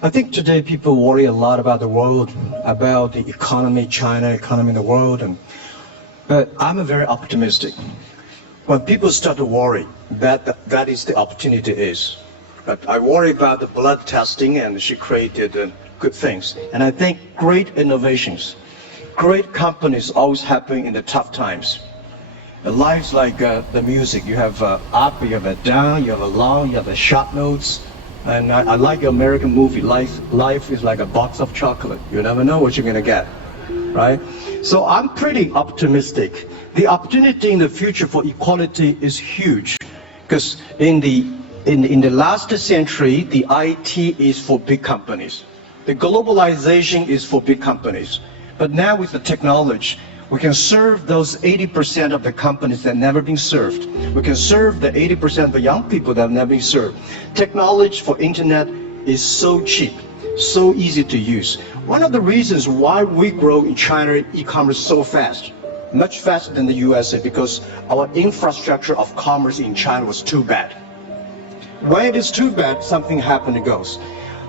I think today people worry a lot about the world, about the economy, China economy in the world, but I'm very optimistic. When people start to worry, that is the opportunity is. But I worry about the blood testing, and she created good things. And I think great innovations, great companies always happen in the tough times. Life's like the music. You have up, you have a down, you have a long, you have a short notes. And I like the American movie. Life is like a box of chocolate. You never know what you're gonna get, right? So I'm pretty optimistic. The opportunity in the future for equality is huge, because in the last century, the IT is for big companies. The globalization is for big companies. But now with the technology, we can serve those 80% of the companies that have never been served. We can serve the 80% of the young people that have never been served. Technology for internet is so cheap, so easy to use. One of the reasons why we grow in China e-commerce so fast, much faster than the USA, because our infrastructure of commerce in China was too bad. When it is too bad, something happens and goes.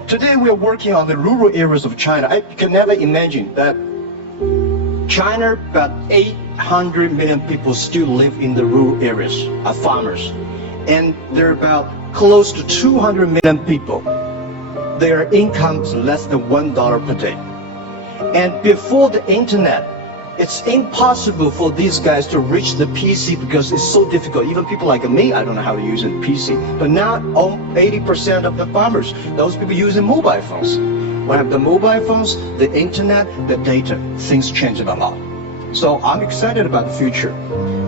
Today we are working on the rural areas of China. I can never imagine that China, about 800 million people still live in the rural areas, are farmers. And there are about close to 200 million people. Their income is less than $1 per day. And before the internet, it's impossible for these guys to reach the PC because it's so difficult. Even people like me, I don't know how to use a PC. But now, 80% of the farmers, those people using mobile phones. When I have the mobile phones, the internet, the data, things change a lot. So I'm excited about the future.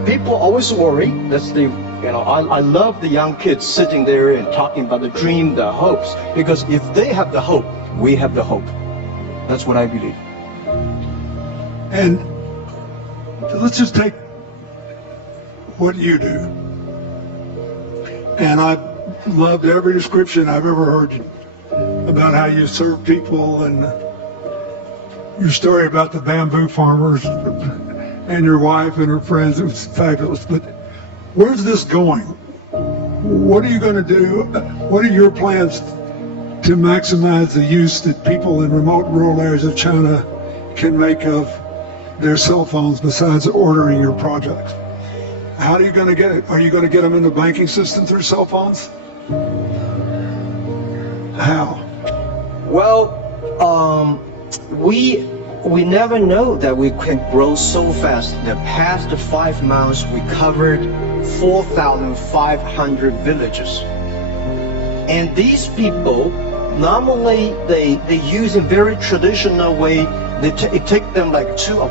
People always worry. That's the, I love the young kids sitting there and talking about the dream, the hopes. Because if they have the hope, we have the hope. That's what I believe. And let's just take what you do. And I loved every description I've ever heard about how you serve people, and your story about the bamboo farmers and your wife and her friends. It was fabulous. But where's this going? What are you going to do? What are your plans to maximize the use that people in remote rural areas of China can make of their cell phones besides ordering your product? How are you going to get it? Are you going to get them in the banking system through cell phones? How? Well, we never know that we can grow so fast. The past 5 months, we covered 4,500 villages. And these people, normally they use a very traditional way. It took them like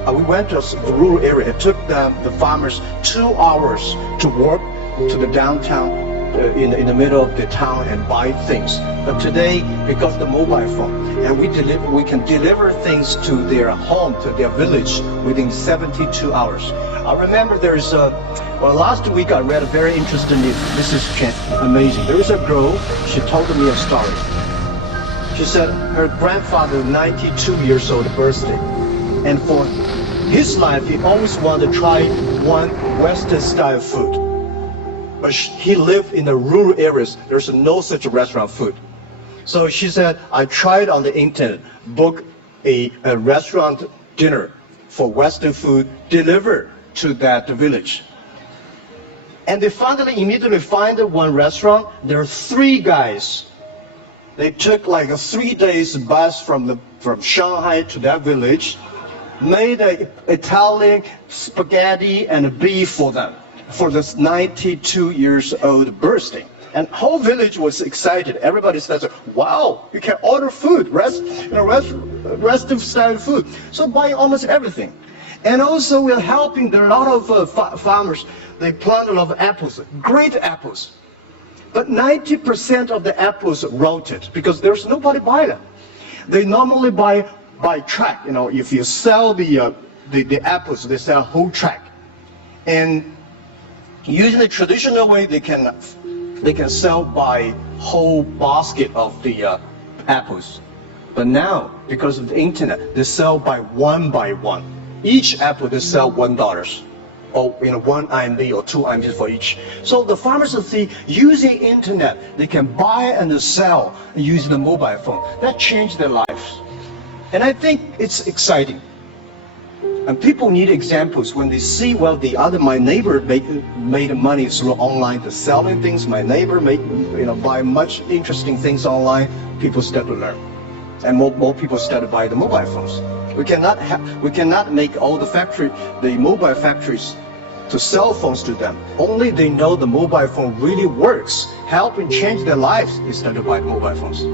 we went to the rural area. It took the farmers 2 hours to walk to the downtown in the middle of the town and buy things. But today, because of the mobile phone, and we can deliver things to their home, to their village within 72 hours. I remember last week I read a very interesting news. This is amazing. There is a girl, she told me a story. She said her grandfather, 92 years old, birthday. And for his life, he always wanted to try one Western style food. But he lived in the rural areas. There's no such restaurant food. So she said, I tried on the internet, book a restaurant dinner for Western food, delivered to that village. And they finally immediately find one restaurant. There are 3 guys. They took like a 3 days bus from Shanghai to that village, made an Italian spaghetti and beef for them for this 92 years old birthday. And whole village was excited. Everybody says, wow, you can order food, Western style food. So buying almost everything. And also we're helping, there are a lot of farmers, they plant a lot of apples, great apples. But 90% of the apples rotted because there's nobody buy them. They normally buy by track. If you sell the apples, they sell whole track. And using the traditional way, they can sell by whole basket of the apples. But now, because of the internet, they sell by one. Each apple they sell $1. or 1 RMB or 2 RMB for each. So the farmers see using internet, they can buy and sell using the mobile phone. That changed their lives. And I think it's exciting. And people need examples when they see, well, my neighbor made money through online, the selling things. My neighbor buy much interesting things online. People start to learn, and more people start to buy the mobile phones. We cannot make all the mobile factories to sell phones to them. Only they know the mobile phone really works, helping change their lives, they start to buy mobile phones.